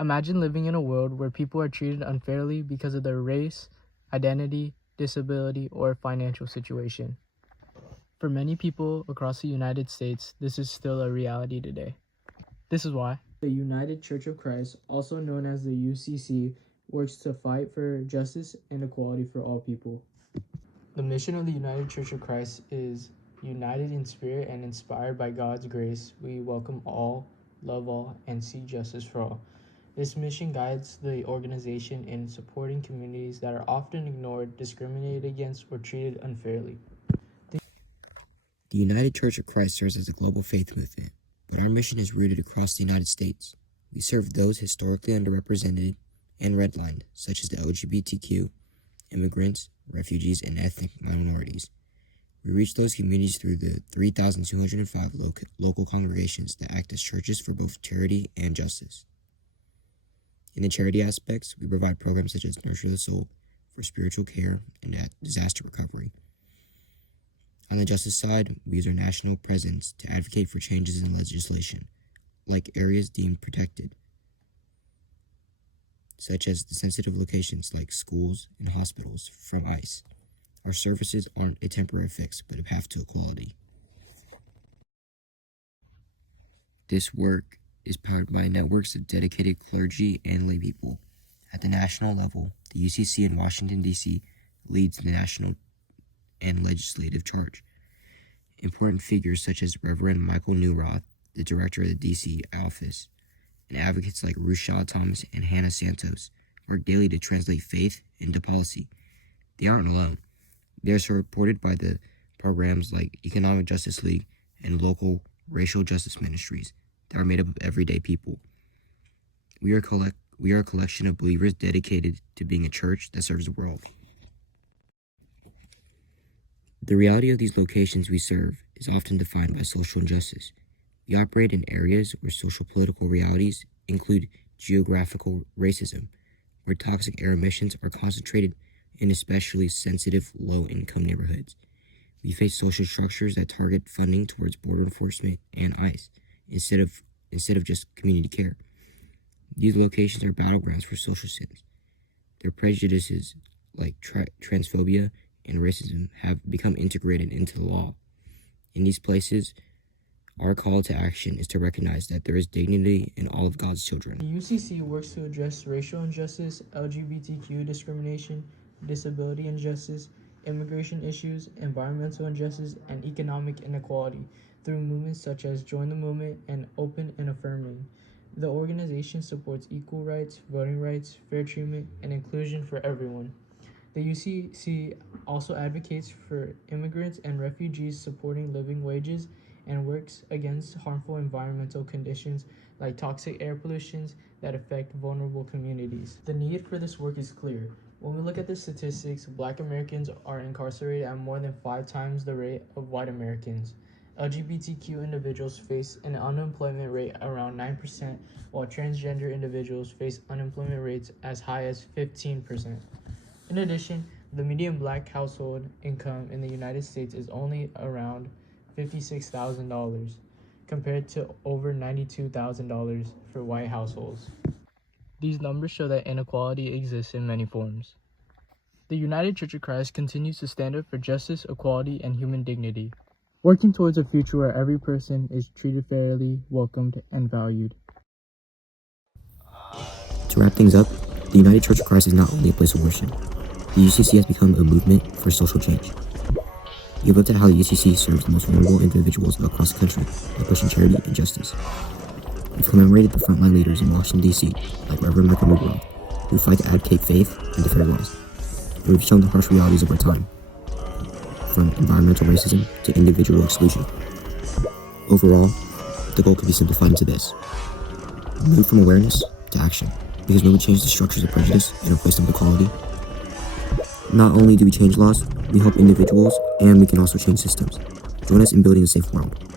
Imagine living in a world where people are treated unfairly because of their race, identity, disability, or financial situation. For many people across the United States, this is still a reality today. This is why the United Church of Christ, also known as the UCC, works to fight for justice and equality for all people. The mission of the United Church of Christ is united in spirit and inspired by God's grace. We welcome all, love all, and seek justice for all. This mission guides the organization in supporting communities that are often ignored, discriminated against, or treated unfairly. The United Church of Christ serves as a global faith movement, but our mission is rooted across the United States. We serve those historically underrepresented and redlined, such as the LGBTQ, immigrants, refugees, and ethnic minorities. We reach those communities through the 3,205 local congregations that act as churches for both charity and justice. In the charity aspects, we provide programs such as Nurture the Soul for spiritual care and disaster recovery. On the justice side, we use our national presence to advocate for changes in legislation, like areas deemed protected, such as the sensitive locations like schools and hospitals from ICE. Our services aren't a temporary fix, but a path to equality. This work is powered by networks of dedicated clergy and laypeople. At the national level, the UCC in Washington, D.C. leads the national and legislative charge. Important figures such as Reverend Michael Newroth, the director of the D.C. office, and advocates like Ruth Shaw Thomas and Hannah Santos work daily to translate faith into policy. They aren't alone. They are supported by the programs like Economic Justice League and local racial justice ministries that are made up of everyday people. We are a collection of believers dedicated to being a church that serves the world. The reality of these locations we serve is often defined by social injustice. We operate in areas where social-political realities include geographical racism, where toxic air emissions are concentrated in especially sensitive low-income neighborhoods. We face social structures that target funding towards border enforcement and ICE instead of just community care. These locations are battlegrounds for social sins. Their prejudices like transphobia and racism have become integrated into the law. In these places, our call to action is to recognize that there is dignity in all of God's children. The UCC works to address racial injustice, LGBTQ discrimination, disability injustice, immigration issues, environmental injustice, and economic inequality through movements such as Join the Movement and Open and Affirming. The organization supports equal rights, voting rights, fair treatment, and inclusion for everyone. The UCC also advocates for immigrants and refugees, supporting living wages, and works against harmful environmental conditions like toxic air pollutions that affect vulnerable communities. The need for this work is clear. When we look at the statistics, Black Americans are incarcerated at more than 5 times the rate of white Americans. LGBTQ individuals face an unemployment rate around 9%, while transgender individuals face unemployment rates as high as 15%. In addition, the median Black household income in the United States is only around $56,000, compared to over $92,000 for white households. These numbers show that inequality exists in many forms. The United Church of Christ continues to stand up for justice, equality, and human dignity, working towards a future where every person is treated fairly, welcomed, and valued. To wrap things up, the United Church of Christ is not only a place of worship. The UCC has become a movement for social change. You've looked at how the UCC serves the most vulnerable individuals across the country by pushing charity and justice. We've commemorated the frontline leaders in Washington, D.C., like Reverend Michael Newroth, who fight to advocate faith and fair laws. And we've shown the harsh realities of our time, from environmental racism to individual exclusion. Overall, the goal can be simplified into this: move from awareness to action, because when we change the structures of prejudice and replace them with equality, not only do we change laws, we help individuals, and we can also change systems. Join us in building a safe world.